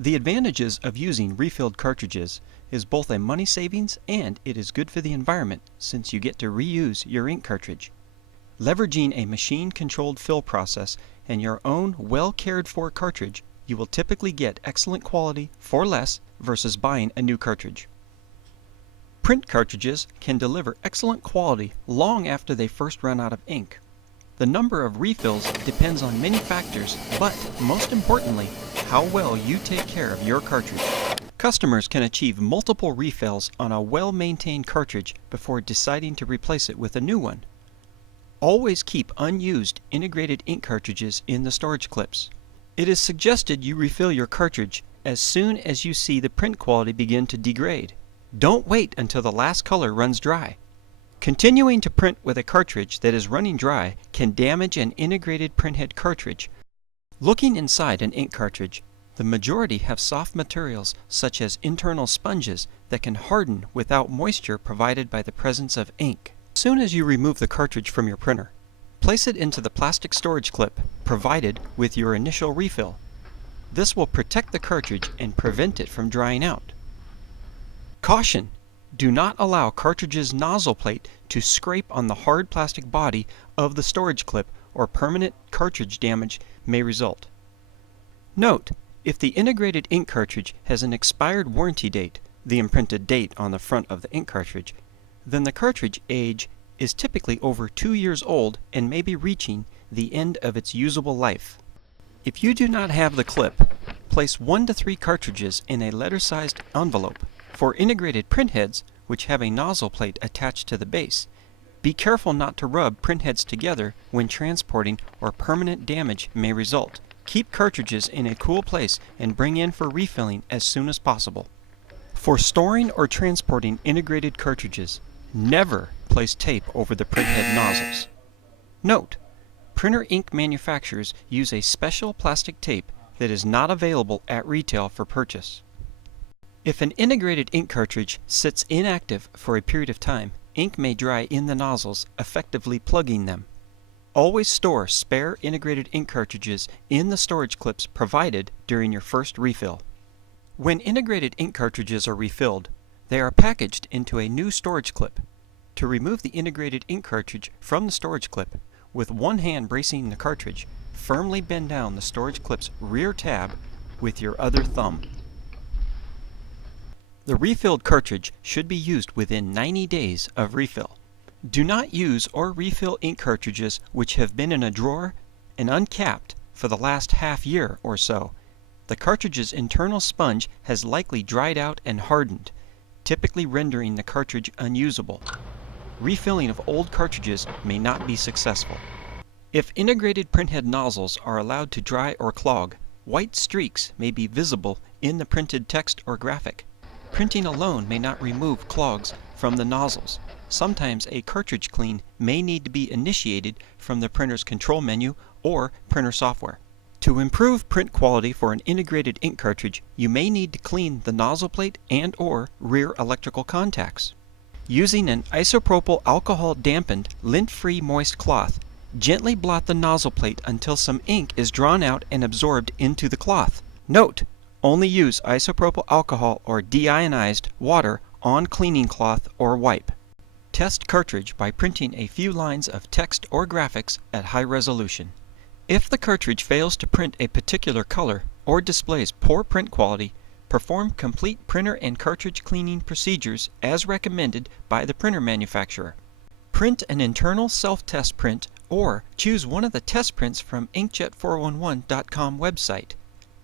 The advantages of using refilled cartridges is both a money savings and it is good for the environment since you get to reuse your ink cartridge. Leveraging a machine-controlled fill process and your own well-cared-for cartridge, you will typically get excellent quality for less versus buying a new cartridge. Print cartridges can deliver excellent quality long after they first run out of ink. The number of refills depends on many factors, but most importantly, how well you take care of your cartridge. Customers can achieve multiple refills on a well-maintained cartridge before deciding to replace it with a new one. Always keep unused integrated ink cartridges in the storage clips. It is suggested you refill your cartridge as soon as you see the print quality begin to degrade. Don't wait until the last color runs dry. Continuing to print with a cartridge that is running dry can damage an integrated printhead cartridge. Looking inside an ink cartridge, the majority have soft materials such as internal sponges that can harden without moisture provided by the presence of ink. As soon as you remove the cartridge from your printer, place it into the plastic storage clip provided with your initial refill. This will protect the cartridge and prevent it from drying out. Caution! Do not allow cartridge's nozzle plate to scrape on the hard plastic body of the storage clip or permanent cartridge damage may result. Note, if the integrated ink cartridge has an expired warranty date, the imprinted date on the front of the ink cartridge, then the cartridge age is typically over 2 years old and may be reaching the end of its usable life. If you do not have the clip, place 1 to 3 cartridges in a letter-sized envelope. For integrated printheads, which have a nozzle plate attached to the base, be careful not to rub printheads together when transporting or permanent damage may result. Keep cartridges in a cool place and bring in for refilling as soon as possible. For storing or transporting integrated cartridges, never place tape over the printhead nozzles. Note, printer ink manufacturers use a special plastic tape that is not available at retail for purchase. If an integrated ink cartridge sits inactive for a period of time, ink may dry in the nozzles, effectively plugging them. Always store spare integrated ink cartridges in the storage clips provided during your first refill. When integrated ink cartridges are refilled, they are packaged into a new storage clip. To remove the integrated ink cartridge from the storage clip, with one hand bracing the cartridge, firmly bend down the storage clip's rear tab with your other thumb. The refilled cartridge should be used within 90 days of refill. Do not use or refill ink cartridges which have been in a drawer and uncapped for the last half year or so. The cartridge's internal sponge has likely dried out and hardened, typically rendering the cartridge unusable. Refilling of old cartridges may not be successful. If integrated printhead nozzles are allowed to dry or clog, white streaks may be visible in the printed text or graphic. Printing alone may not remove clogs from the nozzles. Sometimes a cartridge clean may need to be initiated from the printer's control menu or printer software. To improve print quality for an integrated ink cartridge, you may need to clean the nozzle plate and/or rear electrical contacts. Using an isopropyl alcohol dampened, lint-free moist cloth, gently blot the nozzle plate until some ink is drawn out and absorbed into the cloth. Note: only use isopropyl alcohol or deionized water on cleaning cloth or wipe. Test cartridge by printing a few lines of text or graphics at high resolution. If the cartridge fails to print a particular color or displays poor print quality, perform complete printer and cartridge cleaning procedures as recommended by the printer manufacturer. Print an internal self-test print or choose one of the test prints from inkjet411.com website.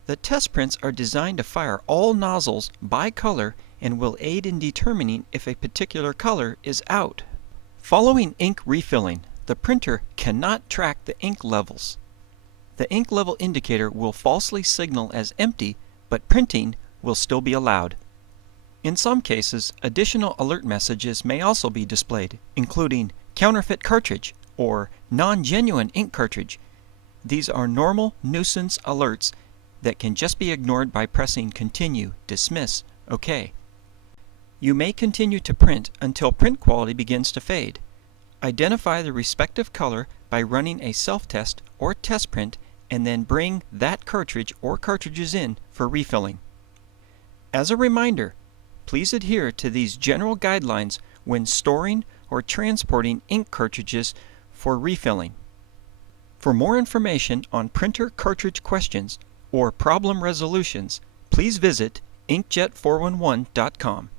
The test prints are designed to fire all nozzles by color and will aid in determining if a particular color is out. Following ink refilling, the printer cannot track the ink levels. The ink level indicator will falsely signal as empty, but printing will still be allowed. In some cases, additional alert messages may also be displayed, including counterfeit cartridge or non-genuine ink cartridge. These are normal nuisance alerts that can just be ignored by pressing Continue, Dismiss, OK. You may continue to print until print quality begins to fade. Identify the respective color by running a self-test or test print and then bring that cartridge or cartridges in for refilling. As a reminder, please adhere to these general guidelines when storing or transporting ink cartridges for refilling. For more information on printer cartridge questions or problem resolutions, please visit inkjet411.com.